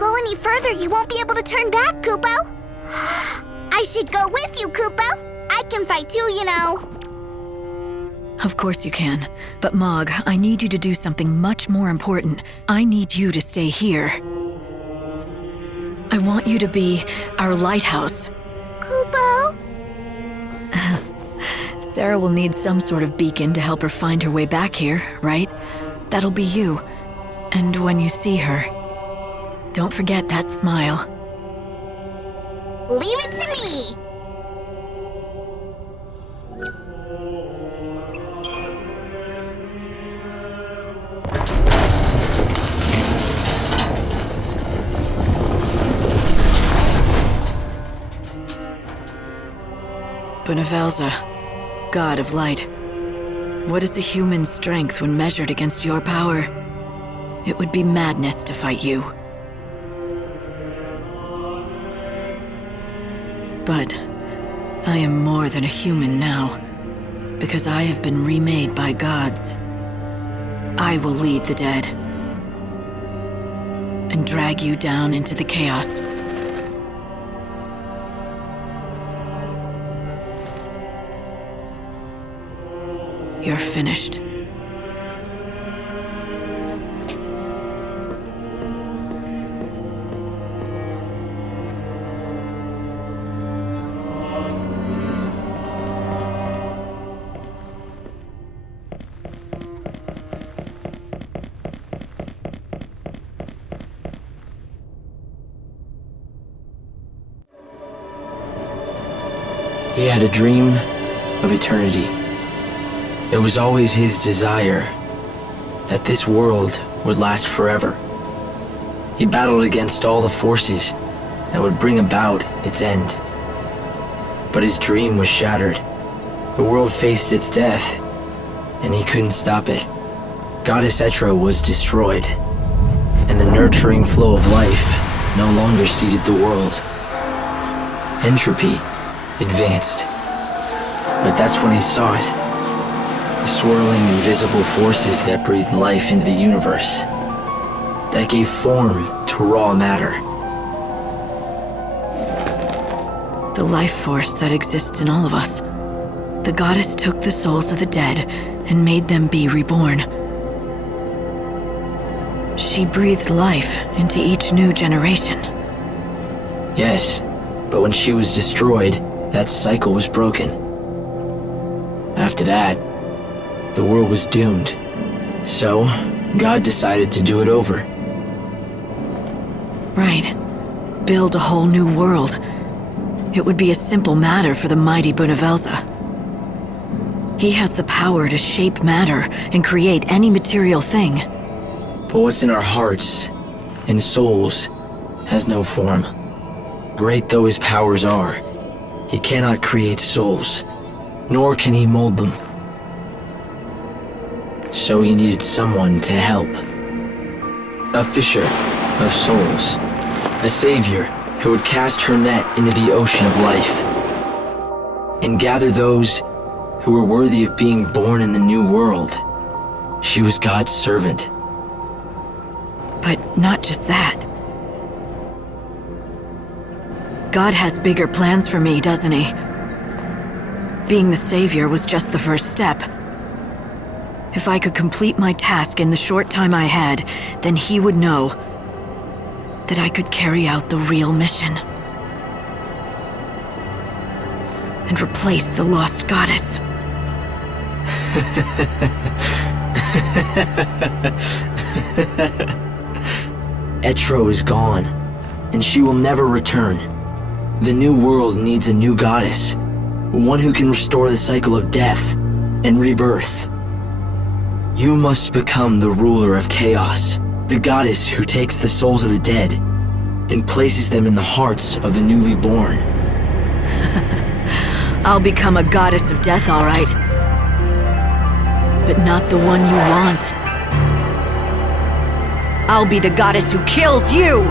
go any further, you won't be able to turn back, Kupo. I should go with you, Kupo. I can fight too, you know. Of course you can. But Mog, I need you to do something much more important. I need you to stay here. I want you to be our lighthouse. Kupo? Sarah will need some sort of beacon to help her find her way back here, right? That'll be you. And when you see her, don't forget that smile. Leave it to me! Bhunivelze, God of Light. What is a human's strength when measured against your power? It would be madness to fight you. But I am more than a human now, because I have been remade by gods. I will lead the dead and drag you down into the chaos. You're finished. He had a dream of eternity. It was always his desire that this world would last forever. He battled against all the forces that would bring about its end. But his dream was shattered. The world faced its death, and he couldn't stop it. Goddess XIII was destroyed, and the nurturing flow of life no longer seeded the world. Entropy advanced. But that's when he saw it. The swirling invisible forces that breathed life into the universe, that gave form to raw matter. The life force that exists in all of us. The goddess took the souls of the dead and made them be reborn. She breathed life into each new generation. Yes, but when she was destroyed, that cycle was broken. After that, the world was doomed. So, God decided to do it over. Right. Build a whole new world. It would be a simple matter for the mighty Bhunivelze. He has the power to shape matter and create any material thing. But what's in our hearts and souls has no form. Great though his powers are, he cannot create souls, nor can he mold them. So he needed someone to help. A fisher of souls. A savior who would cast her net into the ocean of life and gather those who were worthy of being born in the new world. She was God's servant. But not just that. God has bigger plans for me, doesn't he? Being the savior was just the first step. If I could complete my task in the short time I had, then he would know that I could carry out the real mission. And replace the lost goddess. XIII is gone, and she will never return. The new world needs a new goddess, one who can restore the cycle of death and rebirth. You must become the ruler of chaos, the goddess who takes the souls of the dead and places them in the hearts of the newly born. I'll become a goddess of death, all right. But not the one you want. I'll be the goddess who kills you!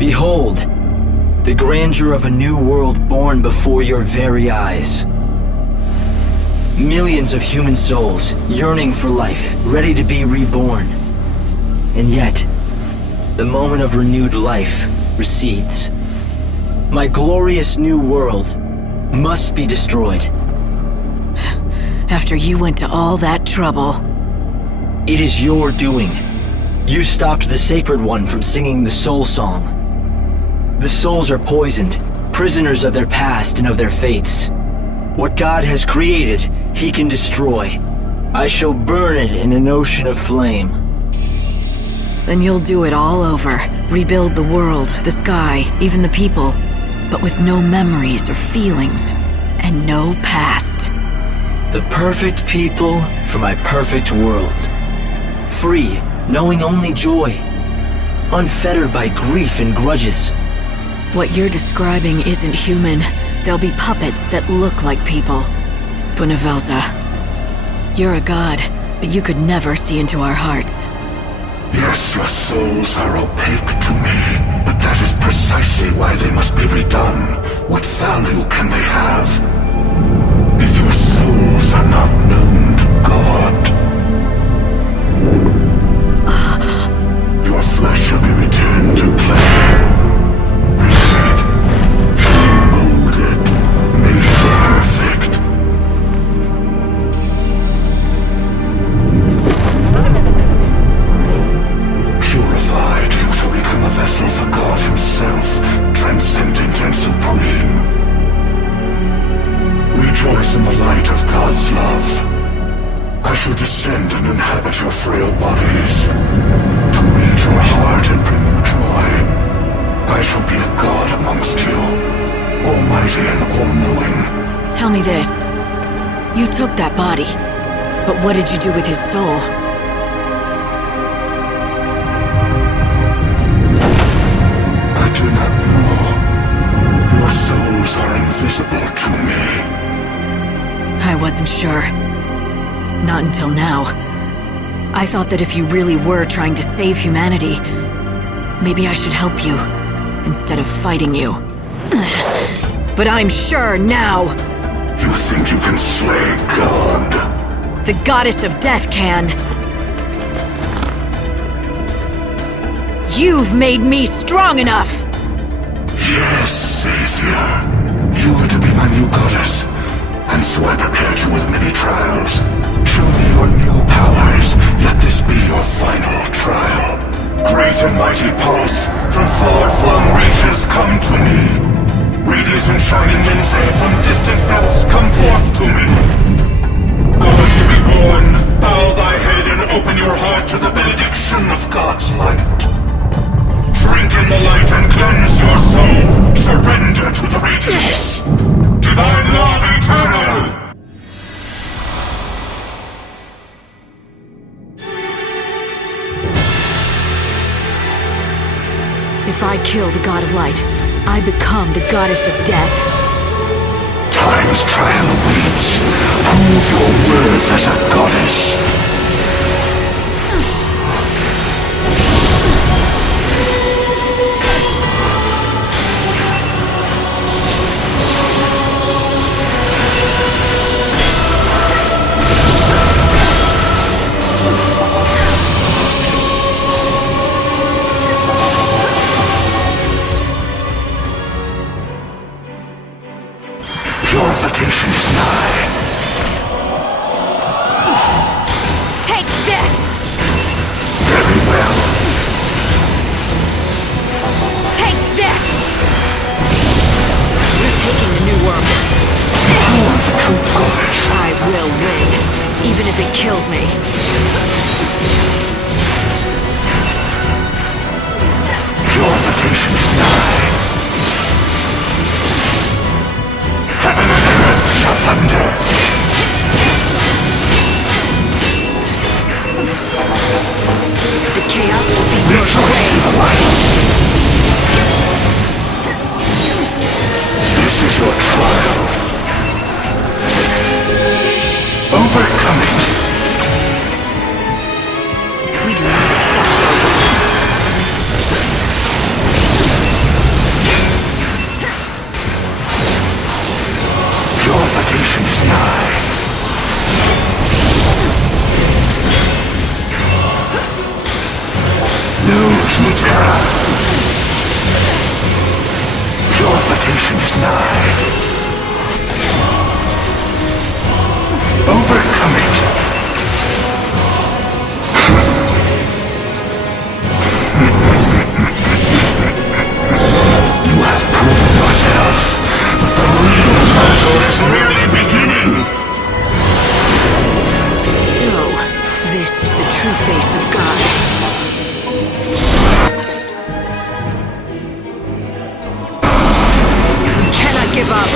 Behold, the grandeur of a new world born before your very eyes. Millions of human souls yearning for life, ready to be reborn. And yet, the moment of renewed life recedes. My glorious new world must be destroyed. After you went to all that trouble. It is your doing. You stopped the Sacred One from singing the Soul Song. The souls are poisoned, prisoners of their past and of their fates. What God has created, He can destroy. I shall burn it in an ocean of flame. Then you'll do it all over. Rebuild the world, the sky, even the people. But with no memories or feelings. And no past. The perfect people for my perfect world. Free, knowing only joy. Unfettered by grief and grudges. What you're describing isn't human. They'll be puppets that look like people. Bhunivelze, you're a god, but you could never see into our hearts. Yes, your souls are opaque to me, but that is precisely why they must be redone. What value can they have? If your souls are not known to God, your flesh shall be returned to clay. Remade, remolded, made perfect. Purified, you shall become a vessel for God Himself, transcendent and supreme. Rejoice in the light of God's love. I shall descend and inhabit your frail bodies, to read your heart and bring you joy. I shall be a god amongst you, almighty and all-knowing. Tell me this. You took that body, but what did you do with his soul? I do not know. Your souls are invisible to me. I wasn't sure. Not until now. I thought that if you really were trying to save humanity, maybe I should help you, instead of fighting you. But I'm sure now! You think you can slay God? The goddess of death can. You've made me strong enough! Yes, Savior. You were to be my new goddess, and so I prepared you with many trials. Show me your new powers. Let this be your final trial. Great and mighty pulse, from far-flung reaches come to me. Radiant and shining Lindsay, from distant depths come forth to me. Goddess to be born, bow thy head and open your heart to the benediction of God's light. Drink in the light and cleanse your soul. Surrender to the radiance. Divine love eternal! If I kill the god of light, I become the goddess of death. Time's trial awaits. Prove your worth as a goddess. Purification is nigh. Take this! Very well. Take this! You're taking the new world. You are the true goddess. I will win, even if it kills me. Purification is nigh. Heaven and earth shall thunder. The chaos will be your Rejoice in the light. This is your trial. Overcome it. We do not accept your will. destruction is nigh. Overcome it. You have proven yourself, but the real battle is merely beginning. So, this is the true face of God. We cannot give up.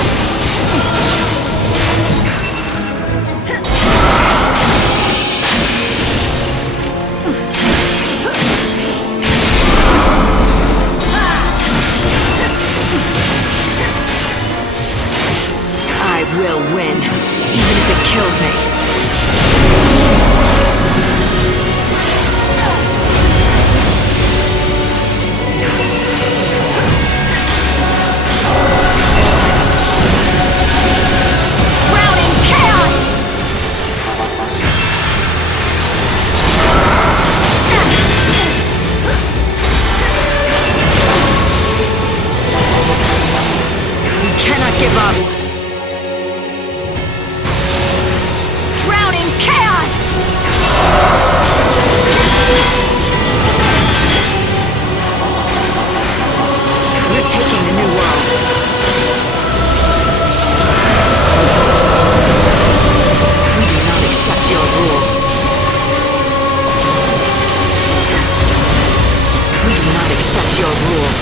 I will win, even if it kills me. Drowning chaos! We cannot give up. Drowning chaos! We're taking the new world. We do not accept your rule. We do not accept your rule.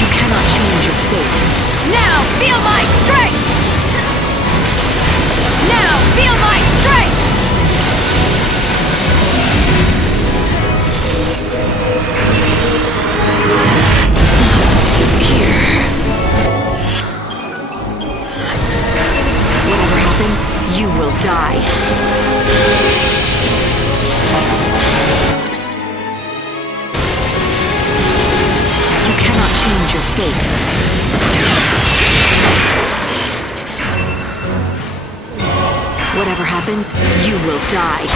You cannot change your fate. Now feel my strength! Now feel my strength! Here. Whatever happens, you will die. You cannot change your fate. Whatever happens, you will die.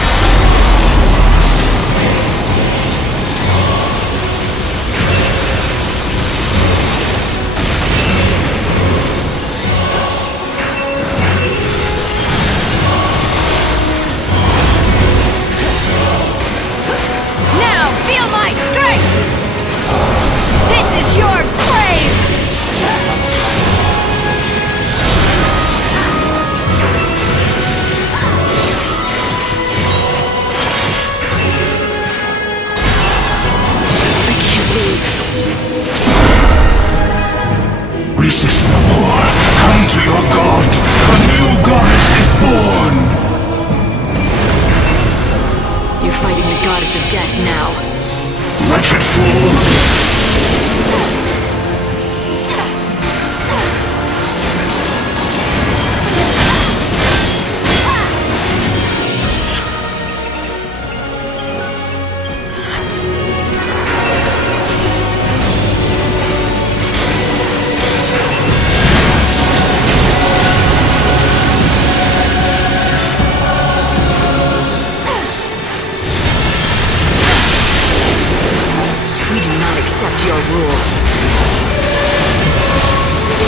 Now feel my strength! This is your grave! I can't lose. Resist no more. Come to your god. A new goddess is born. You're fighting the goddess of death now. Wretched fool. We do not accept your rule.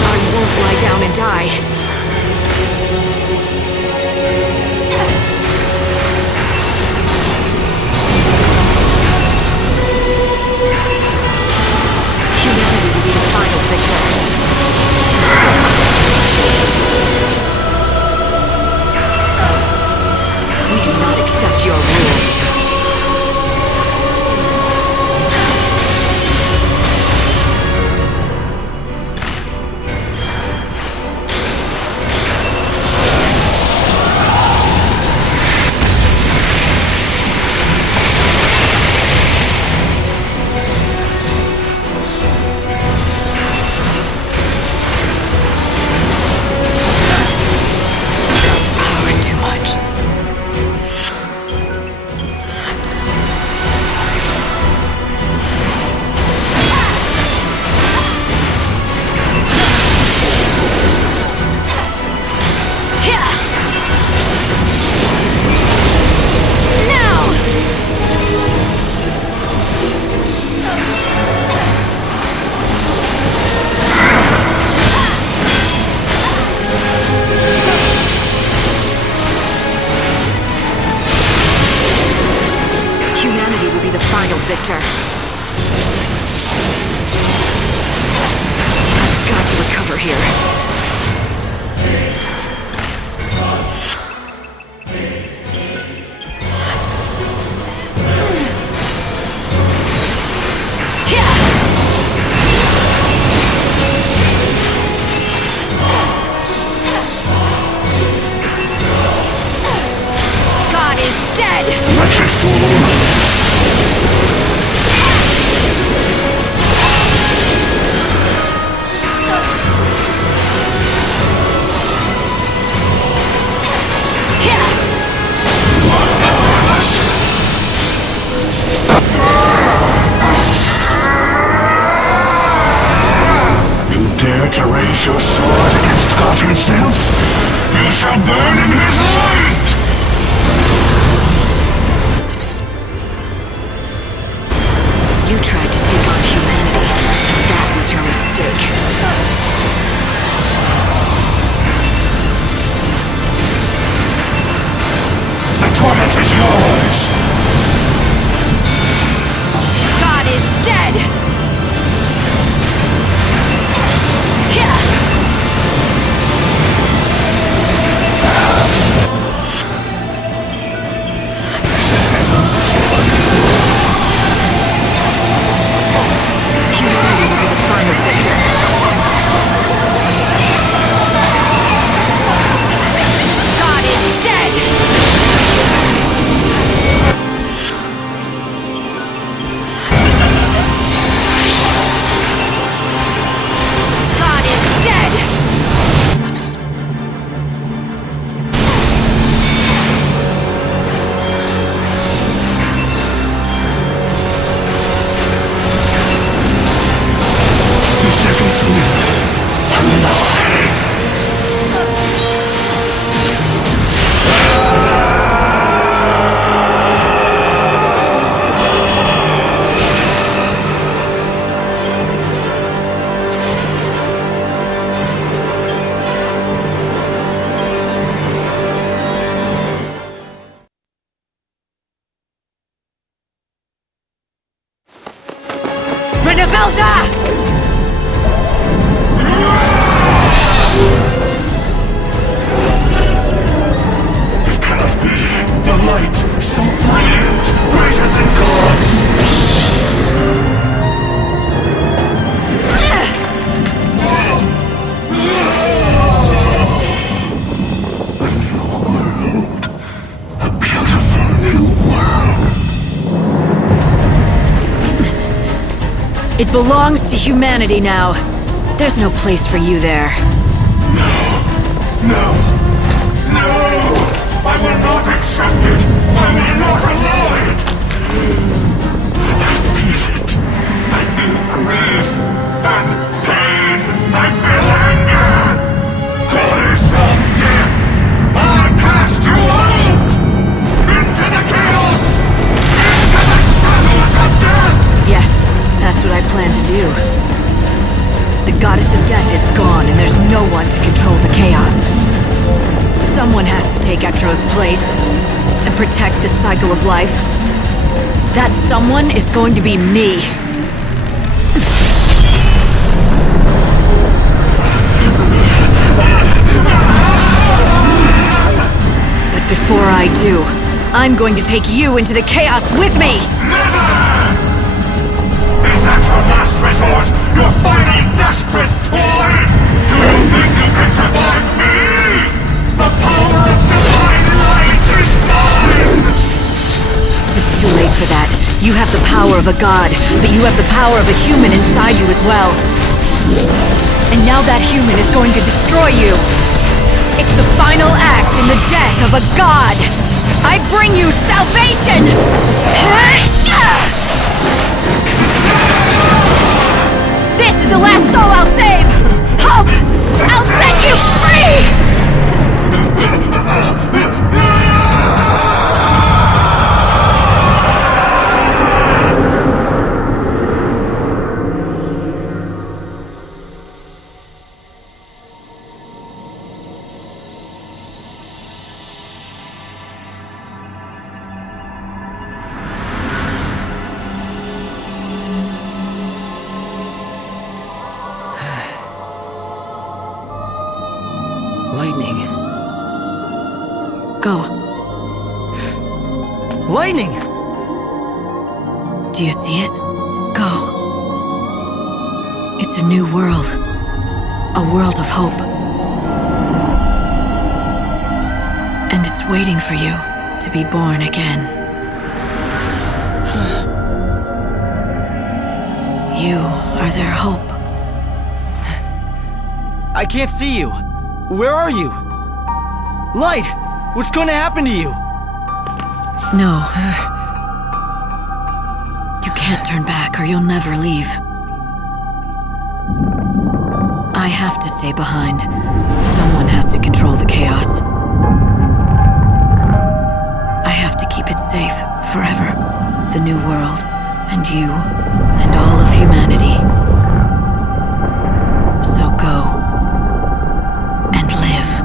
I won't lie down and die. Humanity will be the final victor. We do not accept your rule. Victor. I've got to recover here. God is dead! Wretched fool! To raise your sword against God himself, you shall burn in his light! You tried to take on humanity, and that was your mistake. The torment is yours! God is dead! Humanity will be the final victor. God is dead! God is dead! Is everything a lie? Bhunivelze! It cannot be! The light, so brilliant, greater than God's! A new world. A beautiful new world. It belongs to humanity now. There's no place for you there. No! No! I will not accept it! I will not allow it! I feel it! I feel grief and pain! I feel anger! Goddess of death! I cast you out! Into the chaos! Into the shadows of death! Yes, that's what I plan to do. The goddess of death is gone, and there's no one to control the chaos. Someone has to take Etro's place and protect the cycle of life. That someone is going to be me. But before I do, I'm going to take you into the chaos with me! Never! Is that your last resort? Your final desperate ploy? Do you think you can survive me? The power of divine light is mine! It's too late for that. You have the power of a god, but you have the power of a human inside you as well. And now that human is going to destroy you. It's the final act in the death of a god. I bring you salvation! This is the last soul I'll save! Hope! I'll set you free! Go. Lightning! Do you see it? Go. It's a new world. A world of hope. And it's waiting for you to be born again. You are their hope. I can't see you. Where are you? Light! What's going to happen to you? No. You can't turn back or you'll never leave. I have to stay behind. Someone has to control the chaos. I have to keep it safe forever. The new world, and you, and all of humanity. So go and live.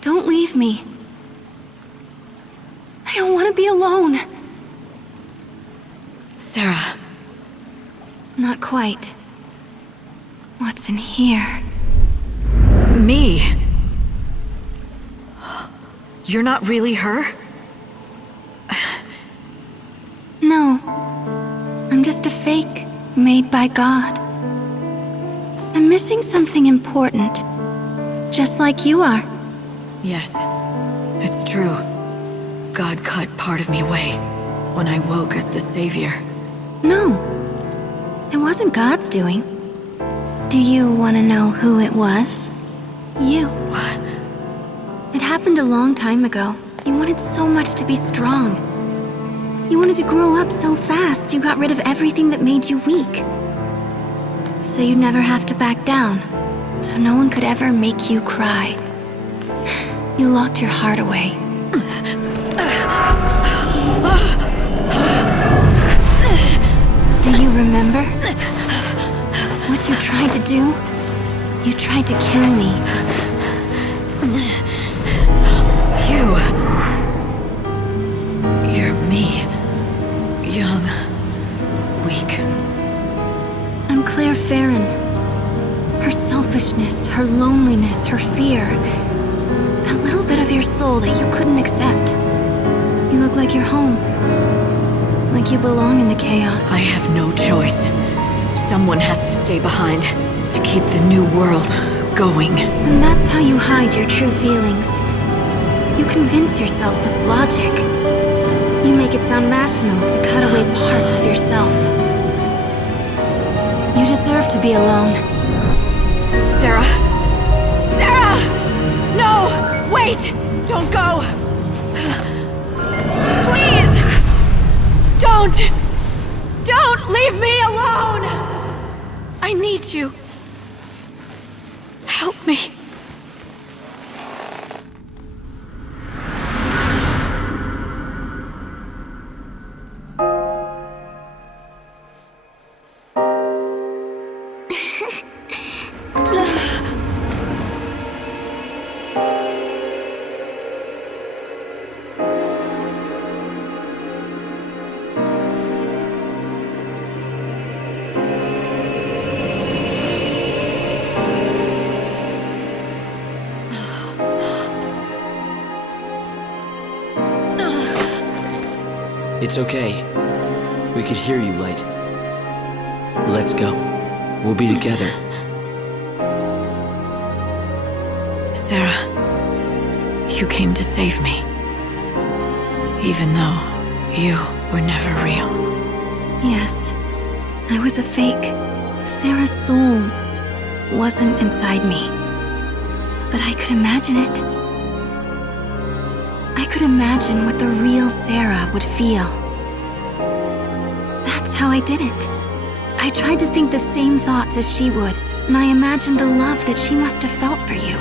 Don't leave me. I don't want to be alone. Sarah. Not quite. What's in here? Me? You're not really her? No. I'm just a fake made by God. I'm missing something important. Just like you are. Yes, it's true. God cut part of me away when I woke as the Savior. No. It wasn't God's doing. Do you want to know who it was? You. What? It happened a long time ago. You wanted so much to be strong. You wanted to grow up so fast, you got rid of everything that made you weak. So you'd never have to back down. So no one could ever make you cry. You locked your heart away. Do you remember? What you tried to do? You tried to kill me. You're me. Young. Weak. I'm Claire Farron. Her selfishness, her loneliness, her fear. That little bit of your soul that you couldn't accept. You look like you're home. Like you belong in the chaos. I have no choice. Someone has to stay behind to keep the new world going. And that's how you hide your true feelings. You convince yourself with logic. You make it sound rational to cut away parts of yourself. You deserve to be alone. Sarah! Sarah! No! Wait! Don't go! Please! Don't leave me alone! I need you. Help me. It's okay. We could hear you, Light. Let's go. We'll be together. Sarah, you came to save me. Even though you were never real. Yes, I was a fake. Sarah's soul wasn't inside me. But I could imagine it. I could imagine what the real Sarah would feel. That's how I did it. I tried to think the same thoughts as she would, and I imagined the love that she must have felt for you.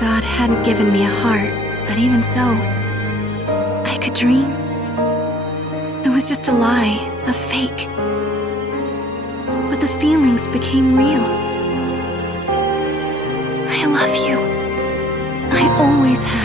God hadn't given me a heart, but even so, I could dream. It was just a lie, a fake. but the feelings became real. I love you. I always have.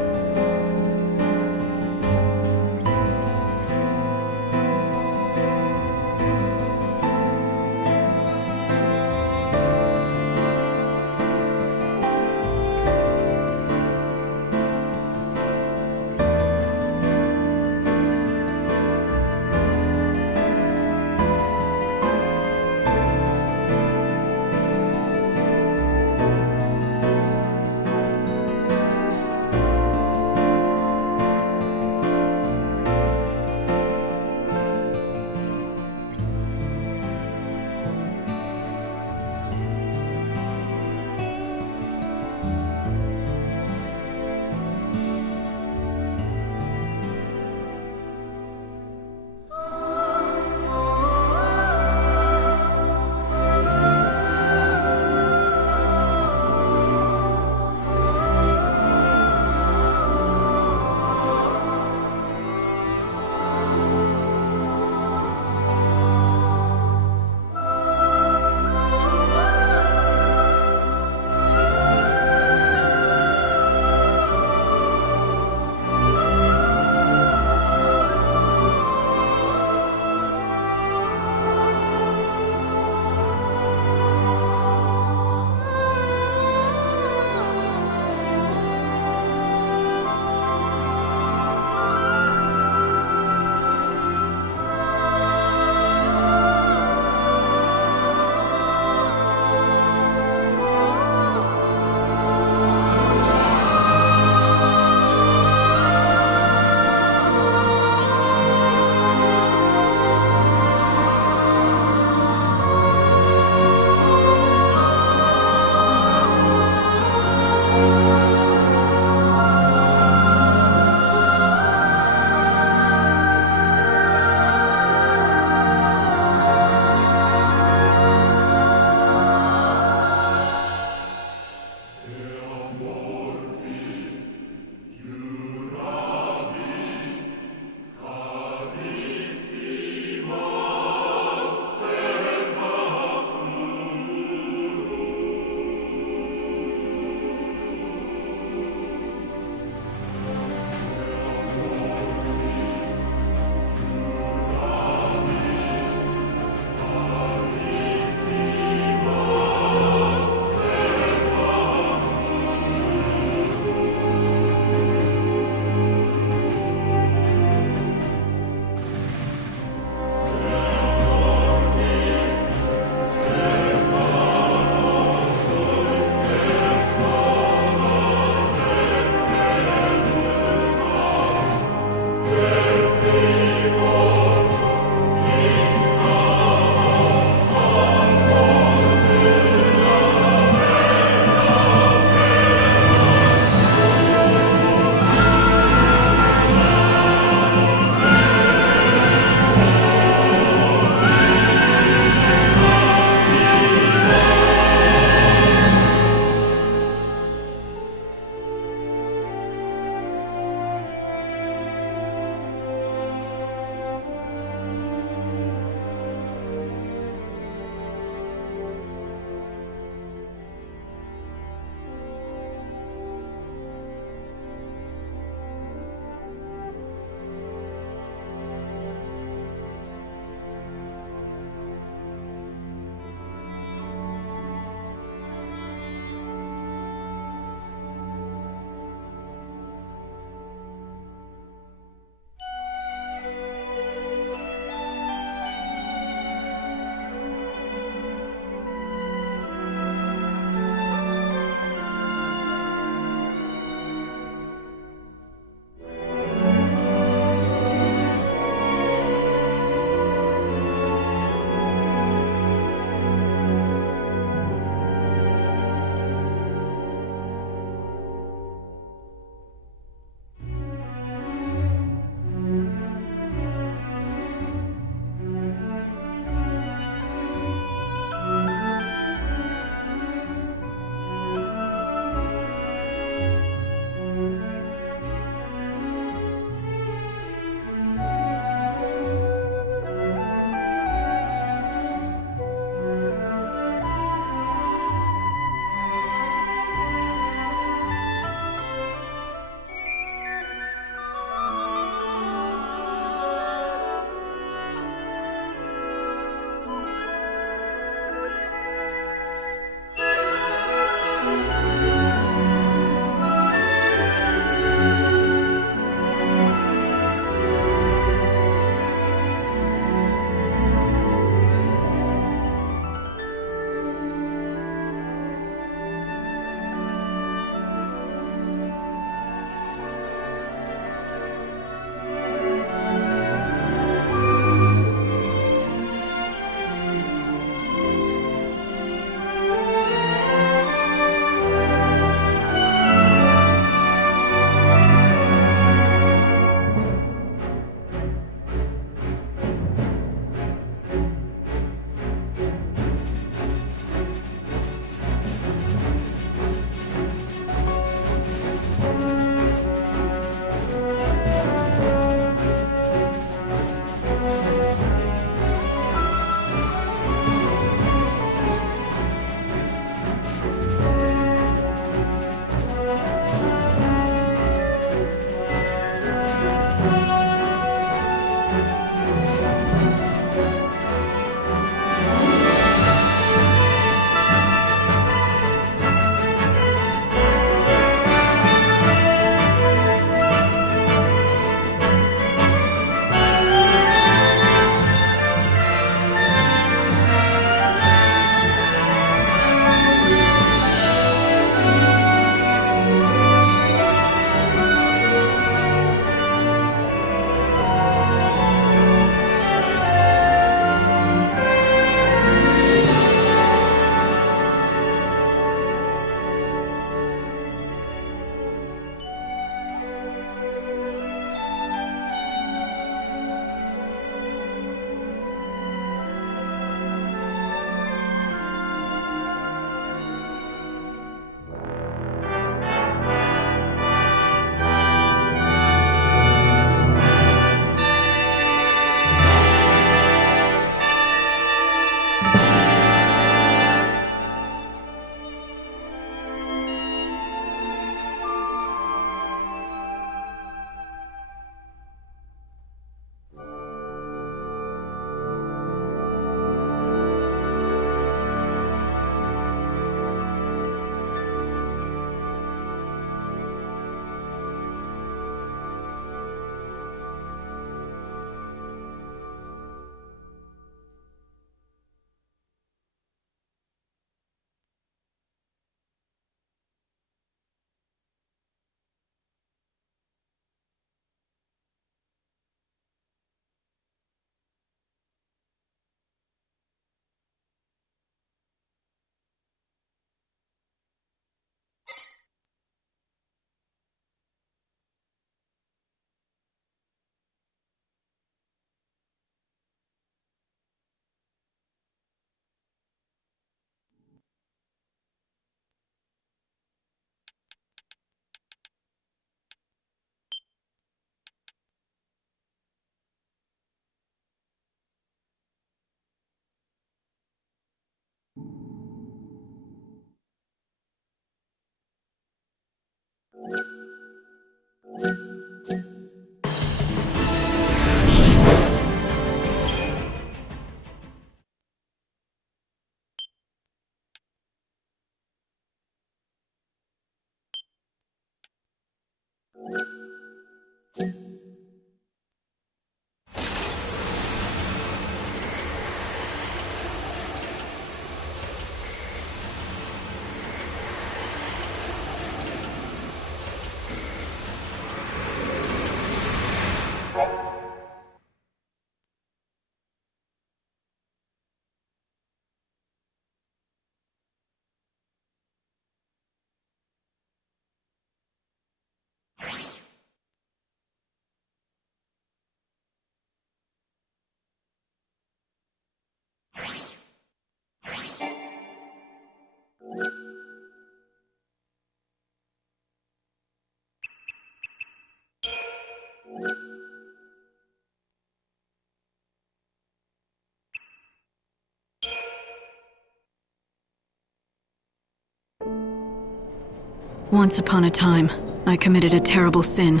Once upon a time, I committed a terrible sin.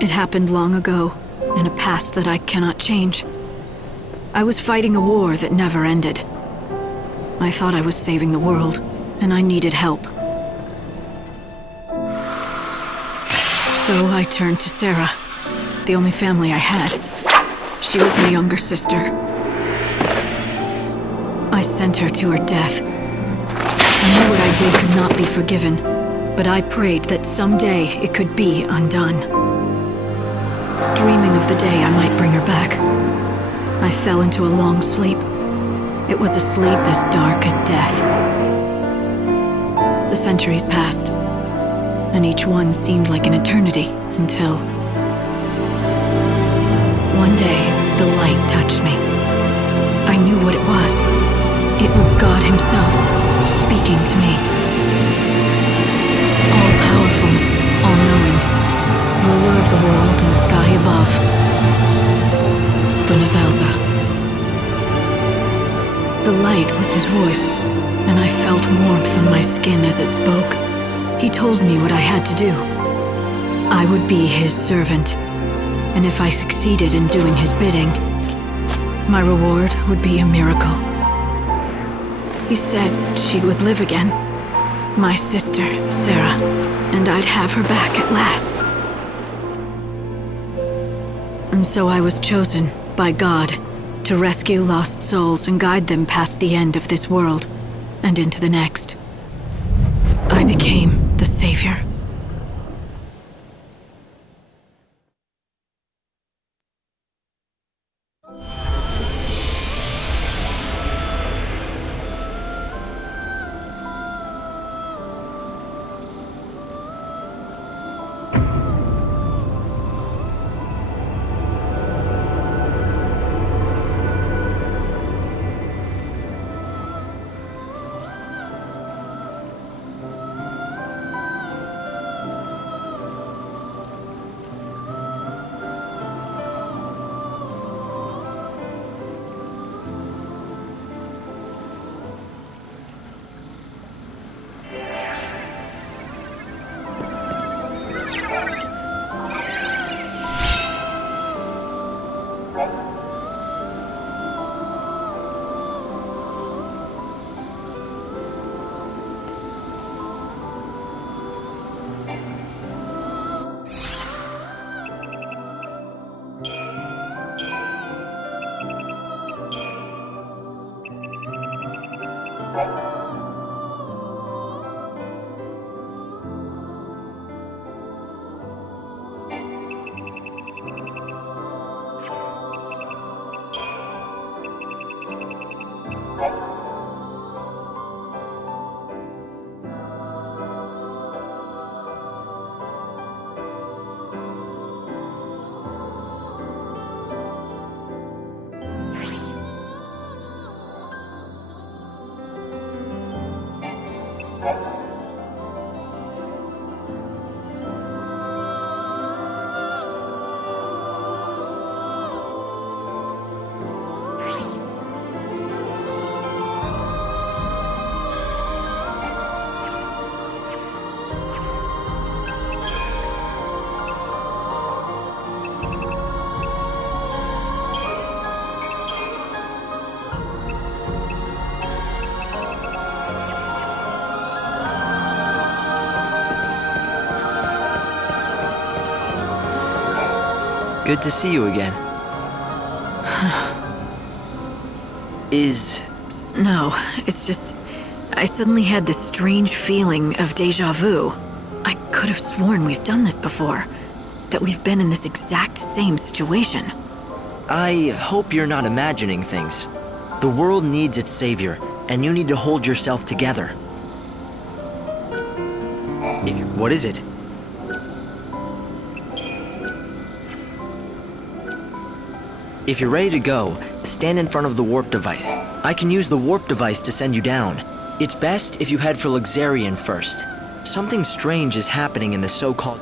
It happened long ago, in a past that I cannot change. I was fighting a war that never ended. I thought I was saving the world, and I needed help. So I turned to Sarah, the only family I had. She was my younger sister. I sent her to her death. I knew what I did could not be forgiven, but I prayed that someday it could be undone. Dreaming of the day I might bring her back, I fell into a long sleep. It was a sleep as dark as death. The centuries passed, and each one seemed like an eternity until... one day, the light touched me. I knew what it was. It was God Himself, speaking to me. All-powerful, all-knowing, ruler of the world and sky above. Bhunivelze. The light was His voice, and I felt warmth on my skin as it spoke. He told me what I had to do. I would be His servant, and if I succeeded in doing His bidding, my reward would be a miracle. He said she would live again, my sister, Sarah, and I'd have her back at last. And so I was chosen by God to rescue lost souls and guide them past the end of this world and into the next. I became the Savior. Good to see you again. No, it's just... I suddenly had this strange feeling of déjà vu. I could have sworn we've done this before. That we've been in this exact same situation. I hope you're not imagining things. The world needs its savior, and you need to hold yourself together. What is it? If you're ready to go, stand in front of the warp device. I can use the warp device to send you down. It's best if you head for Luxarian first. Something strange is happening in the so-called...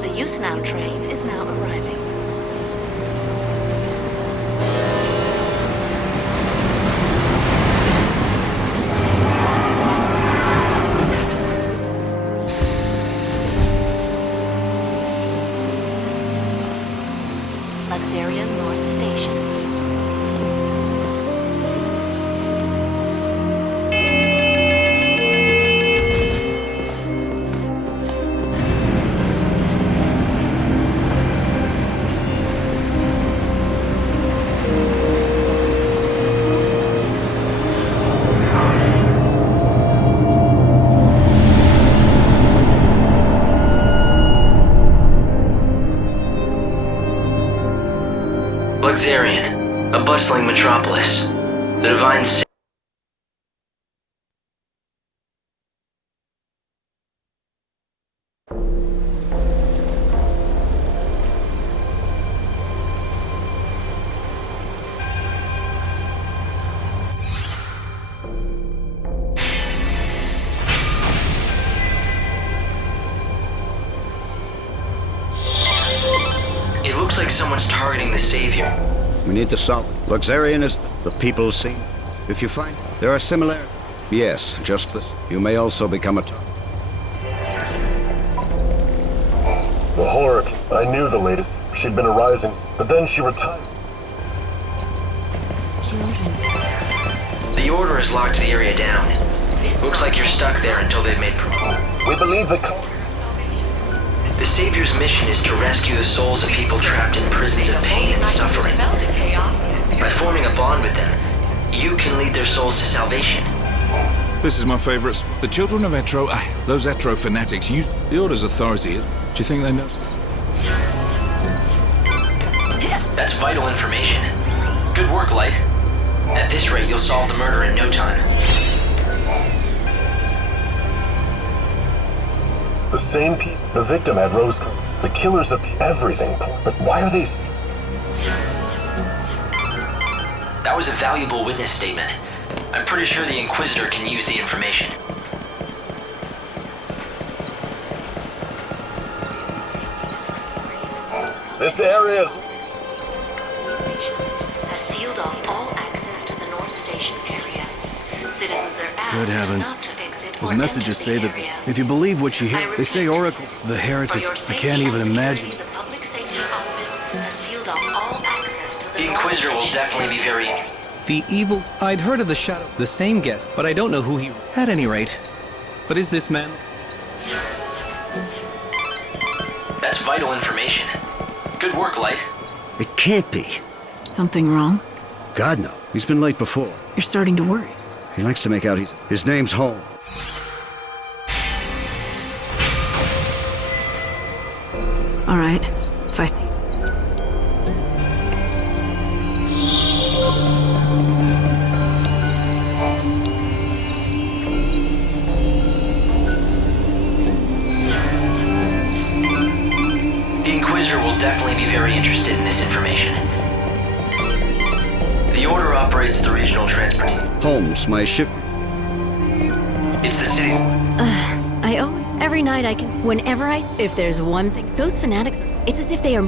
The Usnam train is now arriving. Luxarian North Station. Luxarian, a bustling metropolis. The divine It looks like someone's targeting the Savior. We need to solve it. Luxarian is the people's scene. If you find there are similarities. Yes, just this. You may also become a target. The Hork. I knew the latest. She'd been a rising, but then she retired. The Order has locked the area down. Looks like you're stuck there until they've made We believe that The Savior's mission is to rescue the souls of people trapped in prisons of pain and suffering. By forming a bond with them, you can lead their souls to salvation. This is my favorite. The children of Etro, those Etro fanatics used the Order's authority. Do you think they know? That's vital information. Good work, Light. At this rate, you'll solve the murder in no time. the same people. The victim had rose. The killers of everything. But why are they? That was a valuable witness statement. I'm pretty sure the Inquisitor can use the information. This area has sealed off all access to the North Station area. Citizens are asked Good heavens. not to exit Those or messages enter say the that area. if you believe what you I hear, they say repeat, Oracle, the for heretics. your I safety can't even and imagine. security, the Public Safety Office has sealed off all access to the The North Inquisitor will Station definitely be very... The evil... I'd heard of the shadow, the same guest, but I don't know who he... At any rate. But is this man... That's vital information. Good work, Light. It can't be. Something wrong? God, no. He's been late before. You're starting to worry. He likes to make out his name's Holmes. All right. If I see... The Inquisitor will definitely be very interested in this information. The Order operates the regional transport. Holmes, my ship. It's the city's... I owe it. Every night I can... Whenever I... If there's one thing... Those fanatics... It's as if they are...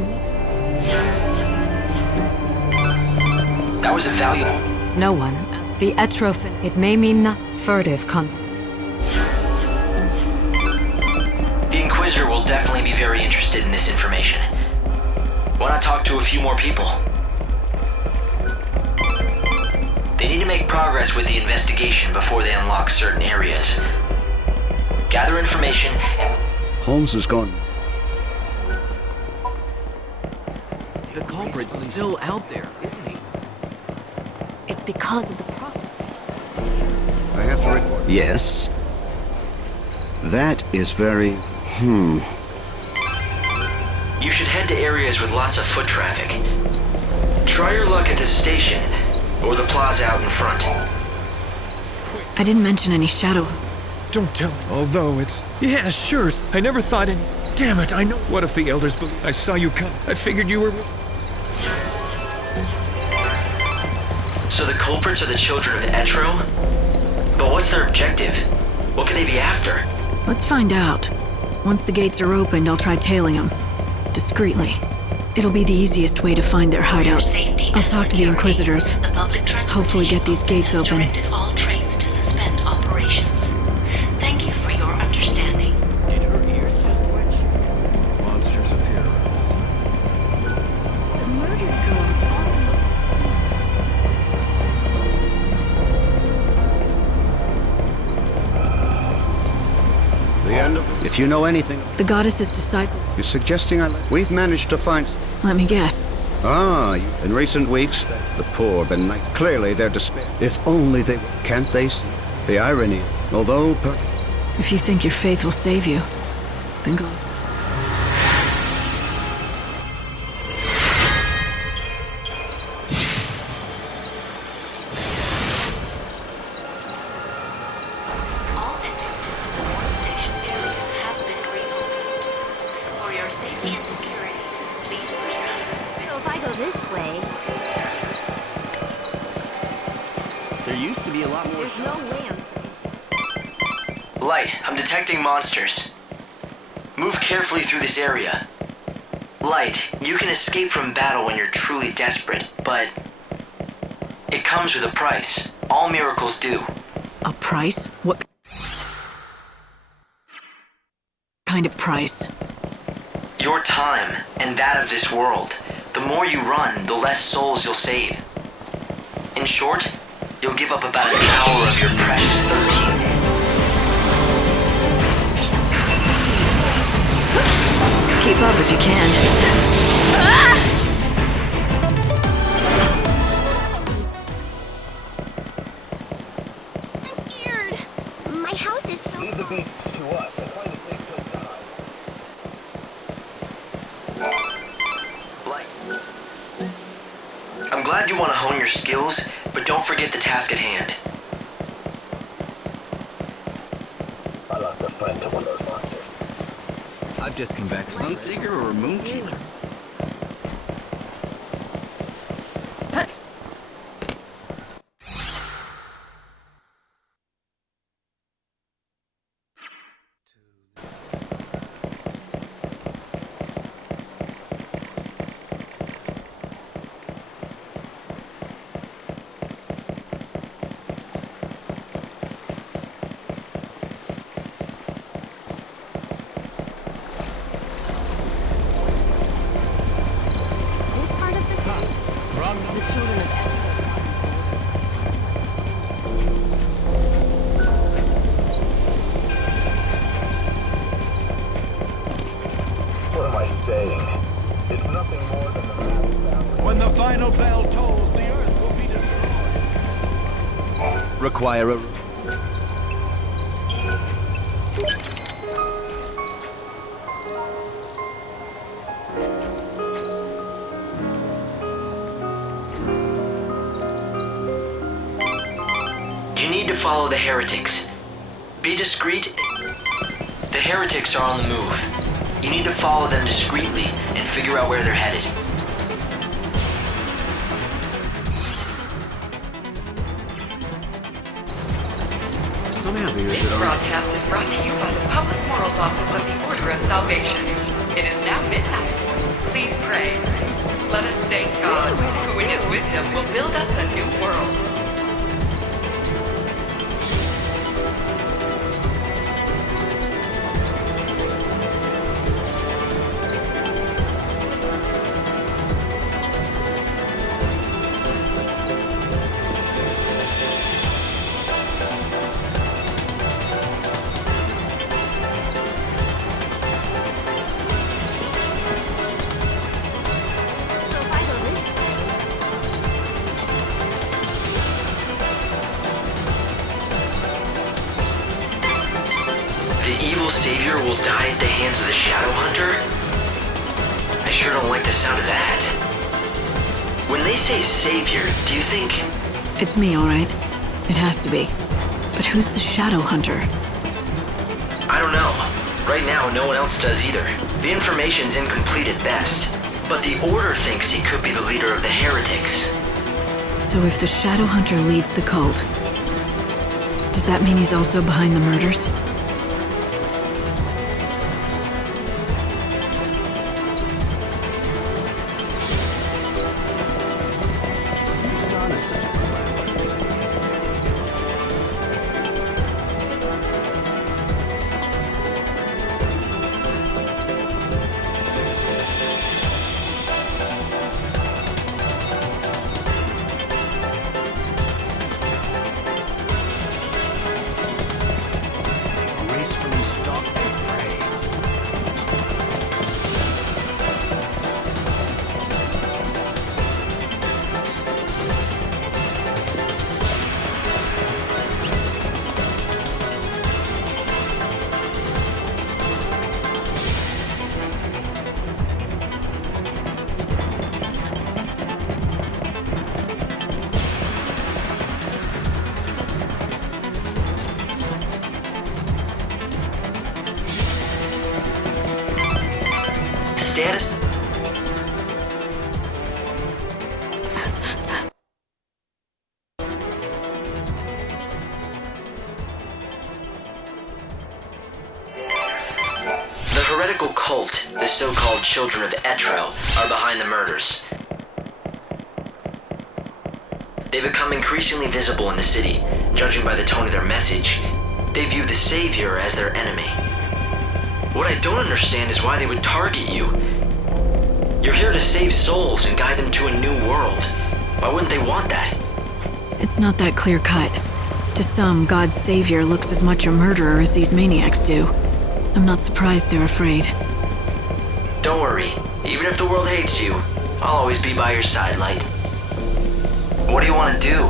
That was a valuable... No one. The Etrophin. It may mean nothing. Furtive The Inquisitor will definitely be very interested in this information. Why not talk to a few more people? They need to make progress with the investigation before they unlock certain areas. Gather information and... Holmes is gone. The culprit's still out there, isn't he? It's because of the prophecy. I have to report. Yes. That is very... You should head to areas with lots of foot traffic. Try your luck at this station, or the plaza out in front. I didn't mention any shadow. Don't tell me. Although it's... Yeah, sure. I never thought any... Damn it, I know. What if the elders believe... I saw you come. I figured you were... So the culprits are the children of Etro? But what's their objective? What could they be after? Let's find out. Once the gates are opened, I'll try tailing them. Discreetly. It'll be the easiest way to find their hideout. I'll talk to the Inquisitors. Hopefully get these gates open. Directed all trains to suspend operations. Thank you for your understanding. Did her ears just twitch? Monsters appear around us. The murdered girls all look The end of... If you know anything... The goddess's disciple. You're suggesting we've managed to find... Let me guess. In recent weeks, the poor been night. Clearly they're despair. If only they... Can't they see the irony? Although... If you think your faith will save you, then go. All entrances to the North Station area have been reopened. For your safety and security, please proceed. So if I go this way, There used to be a lot more... there's no way I'm... Light, I'm detecting monsters. Move carefully through this area. Light, you can escape from battle when you're truly desperate, but... it comes with a price. All miracles do. A price? What kind of price? Your time, and that of this world. The more you run, the less souls you'll save. In short, you'll give up about an hour of your precious 13. Keep up if you can. I'm scared. My house is so... Leave the beasts to us and find a safe place to hide. I'm glad you want to hone your skills, but don't forget the task at hand. I lost a friend to one of those monsters. I've just come back. Sunseeker or Moonkeeper? This part of the city? The children of What am I saying? It's nothing more than the map. When the final bell tolls, the Earth will be destroyed. Require a... You need to follow the heretics. Be discreet. The heretics are on the move. You need to follow them discreetly and figure out where they're headed. Some have ears This broadcast is brought to you by the Public Morals Office of the Order of Salvation. It is now midnight. Please pray. Let us thank God, who in His wisdom will build us a new world. The evil savior will die at the hands of the Shadow Hunter? I sure don't like the sound of that. When they say savior, do you think... It's me, all right. It has to be. But who's the Shadow Hunter? I don't know. Right now, no one else does either. The information's incomplete at best. But the Order thinks he could be the leader of the heretics. So if the Shadow Hunter leads the cult, does that mean he's also behind the murders? Status? The heretical cult, the so-called Children of Etro, are behind the murders. They become increasingly visible in the city. Judging by the tone of their message, they view the Savior as their enemy. What I don't understand is why they would target you. You're here to save souls and guide them to a new world. Why wouldn't they want that? It's not that clear-cut. To some, God's savior looks as much a murderer as these maniacs do. I'm not surprised they're afraid. Don't worry. Even if the world hates you, I'll always be by your side, Light. What do you want to do?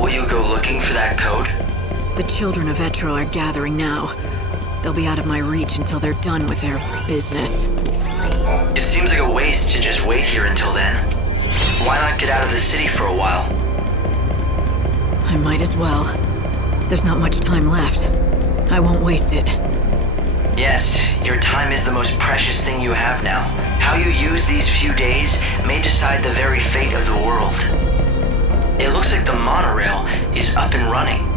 Will you go looking for that code? The children of Etro are gathering now. They'll be out of my reach until they're done with their business. It seems like a waste to just wait here until then. Why not get out of the city for a while? I might as well. There's not much time left. I won't waste it. Yes, your time is the most precious thing you have now. How you use these few days may decide the very fate of the world. It looks like the monorail is up and running.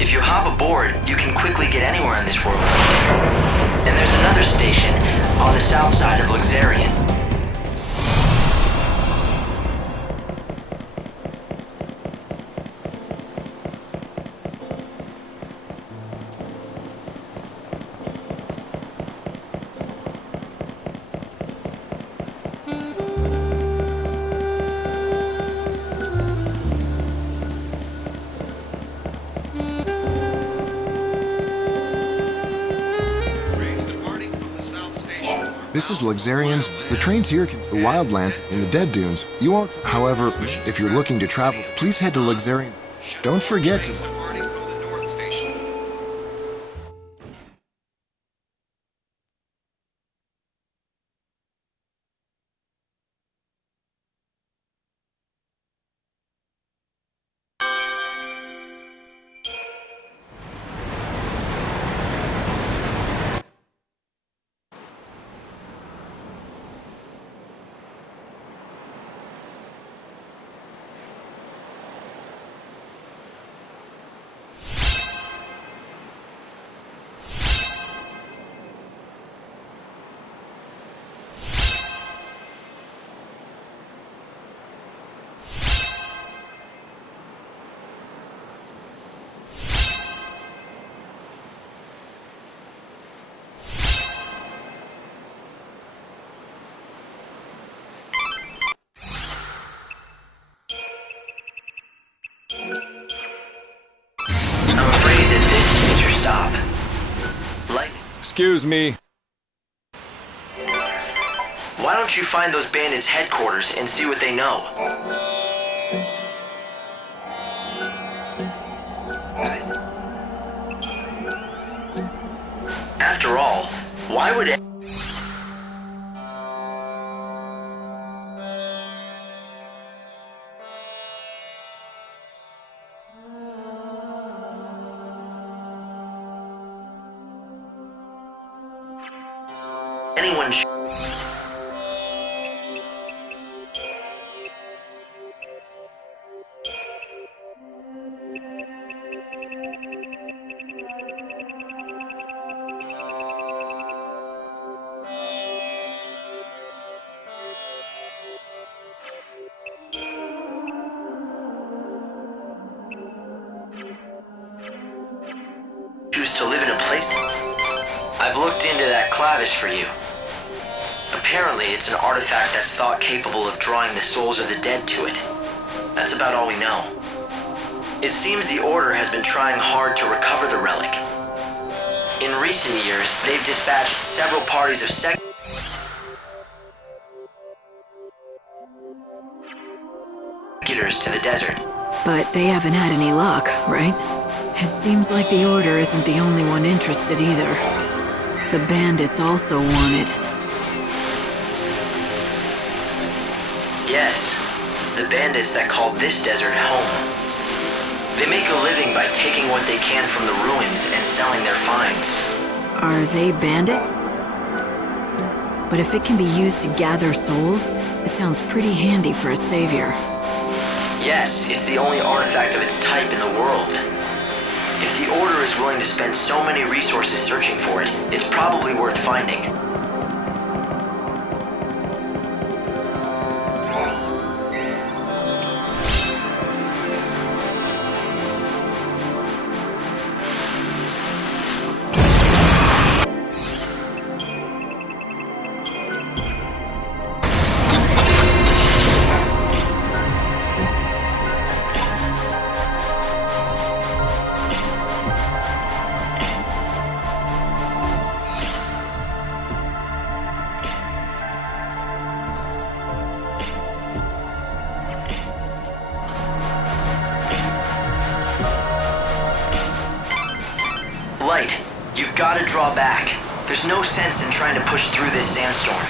If you hop aboard, you can quickly get anywhere in this world. And there's another station on the south side of Luxarian. This is Luxarian's. The trains here can the Wildlands in the Dead Dunes. You won't. However, if you're looking to travel, please head to Luxarian. Don't forget to. Excuse me. Why don't you find those bandits' headquarters and see what they know? Why would anyone choose to live in a place? I've looked into that clavish for you. Apparently, it's an artifact that's thought capable of drawing the souls of the dead to it. That's about all we know. It seems the Order has been trying hard to recover the relic. In recent years, they've dispatched several parties of seculars to the desert. But they haven't had any luck, right? It seems like the Order isn't the only one interested either. The bandits also want it. Yes, the bandits that call this desert home. They make a living by taking what they can from the ruins and selling their finds. Are they bandits? But if it can be used to gather souls, it sounds pretty handy for a savior. Yes, it's the only artifact of its type in the world. If the Order is willing to spend so many resources searching for it, it's probably worth finding. Light, you've got to draw back. There's no sense in trying to push through this sandstorm.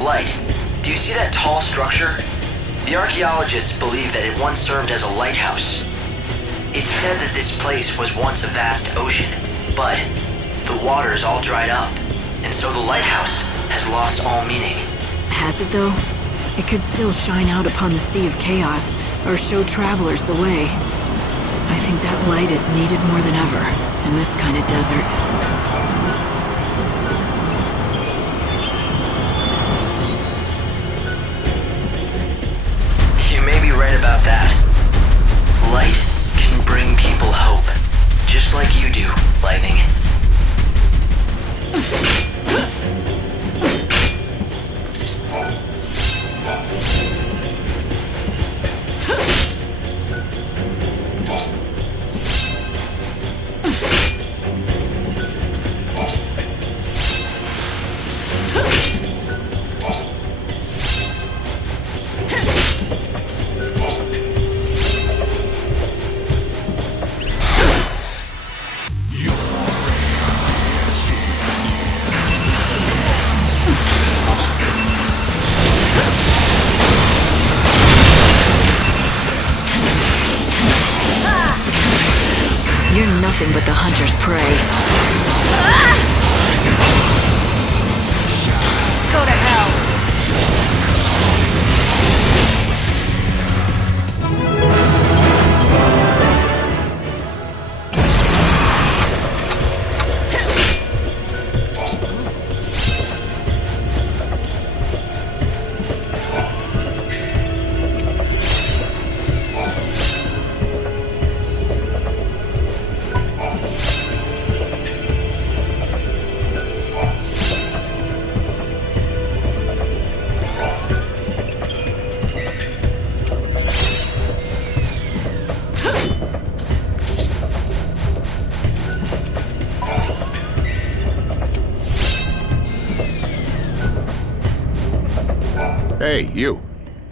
Light, do you see that tall structure? The archaeologists believe that it once served as a lighthouse. It's said that this place was once a vast ocean, but the water's all dried up, and so the lighthouse has lost all meaning. Has it though? It could still shine out upon the sea of chaos, or show travelers the way. I think that light is needed more than ever in this kind of desert. Right about that. Light can bring people hope, just like you do, Lightning. nothing but the hunter's prey. Go to hell. Hey, you.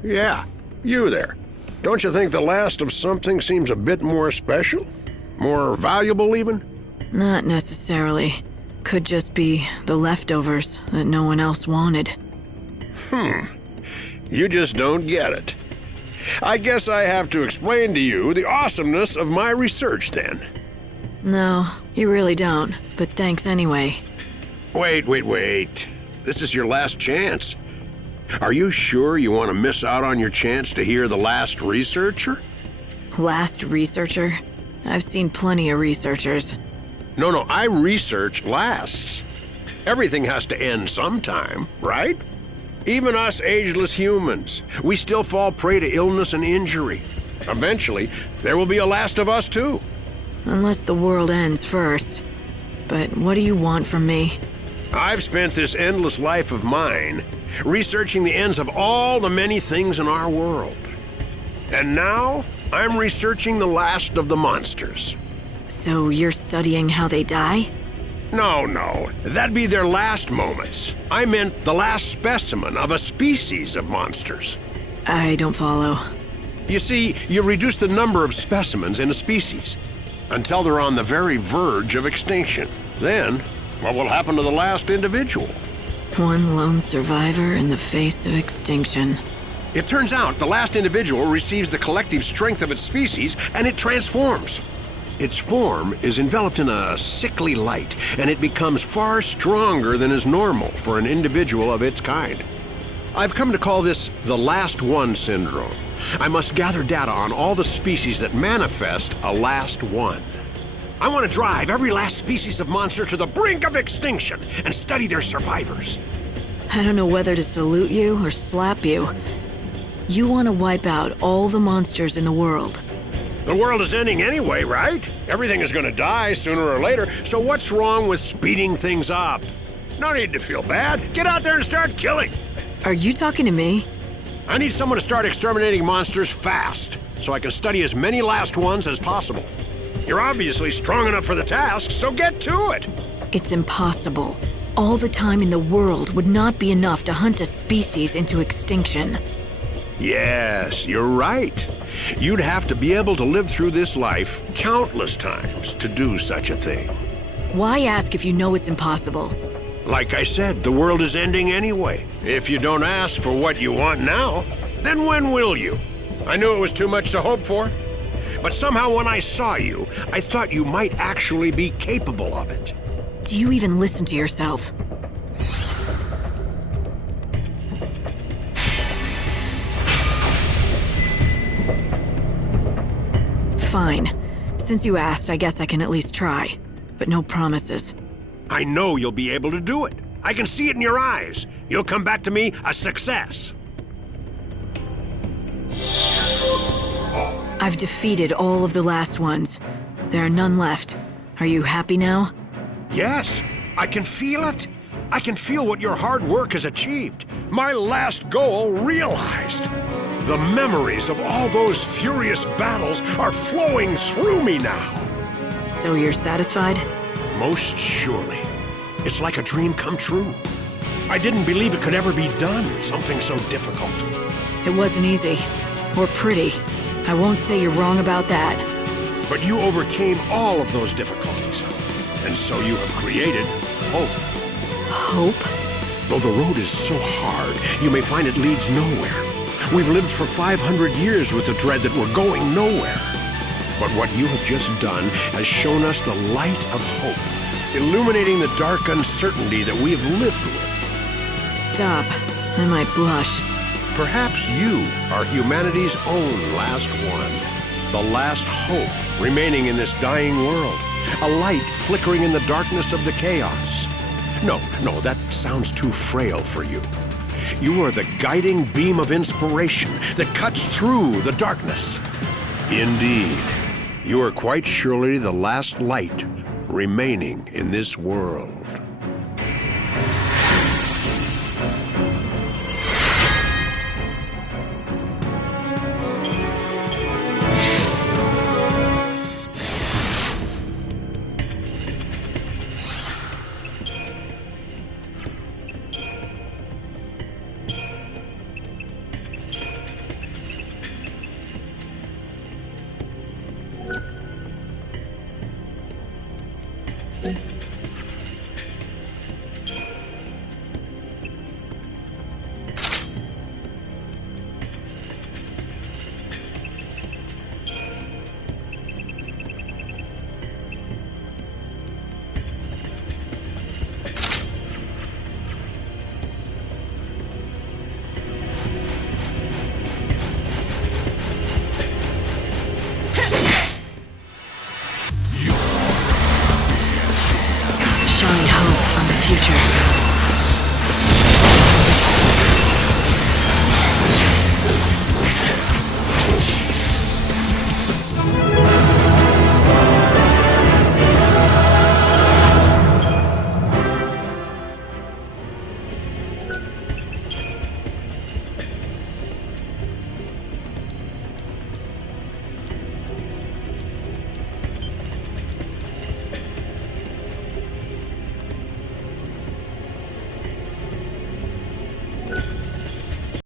Yeah, you there. Don't you think the last of something seems a bit more special? More valuable, even? Not necessarily. Could just be the leftovers that no one else wanted. You just don't get it. I guess I have to explain to you the awesomeness of my research, then. No, you really don't, but thanks anyway. Wait. This is your last chance. Are you sure you want to miss out on your chance to hear the last researcher? Last researcher? I've seen plenty of researchers. No, I research lasts. Everything has to end sometime, right? Even us ageless humans, we still fall prey to illness and injury. Eventually, there will be a last of us too. Unless the world ends first. But what do you want from me? I've spent this endless life of mine researching the ends of all the many things in our world. And now, I'm researching the last of the monsters. So you're studying how they die? No. That'd be their last moments. I meant the last specimen of a species of monsters. I don't follow. You see, you reduce the number of specimens in a species until they're on the very verge of extinction. Then, what will happen to the last individual? One lone survivor in the face of extinction. It turns out the last individual receives the collective strength of its species and it transforms. Its form is enveloped in a sickly light, and it becomes far stronger than is normal for an individual of its kind. I've come to call this the Last One syndrome. I must gather data on all the species that manifest a last one. I want to drive every last species of monster to the brink of extinction and study their survivors. I don't know whether to salute you or slap you. You want to wipe out all the monsters in the world. The world is ending anyway, right? Everything is going to die sooner or later, so what's wrong with speeding things up? No need to feel bad. Get out there and start killing. Are you talking to me? I need someone to start exterminating monsters fast, so I can study as many last ones as possible. You're obviously strong enough for the task, so get to it. It's impossible. All the time in the world would not be enough to hunt a species into extinction. Yes, you're right. You'd have to be able to live through this life countless times to do such a thing. Why ask if you know it's impossible? Like I said, the world is ending anyway. If you don't ask for what you want now, then when will you? I knew it was too much to hope for. But somehow when I saw you, I thought you might actually be capable of it. Do you even listen to yourself? Fine. Since you asked, I guess I can at least try. But no promises. I know you'll be able to do it. I can see it in your eyes. You'll come back to me a success. I've defeated all of the last ones. There are none left. Are you happy now? Yes, I can feel it. I can feel what your hard work has achieved. My last goal realized. The memories of all those furious battles are flowing through me now. So you're satisfied? Most surely. It's like a dream come true. I didn't believe it could ever be done, something so difficult. It wasn't easy. Or pretty. I won't say you're wrong about that. But you overcame all of those difficulties. And so you have created hope. Hope? Though the road is so hard, you may find it leads nowhere. We've lived for 500 years with the dread that we're going nowhere. But what you have just done has shown us the light of hope, illuminating the dark uncertainty that we have lived with. Stop. I might blush. Perhaps you are humanity's own last one. The last hope remaining in this dying world. A light flickering in the darkness of the chaos. No, that sounds too frail for you. You are the guiding beam of inspiration that cuts through the darkness. Indeed, you are quite surely the last light remaining in this world. Showing hope on the future.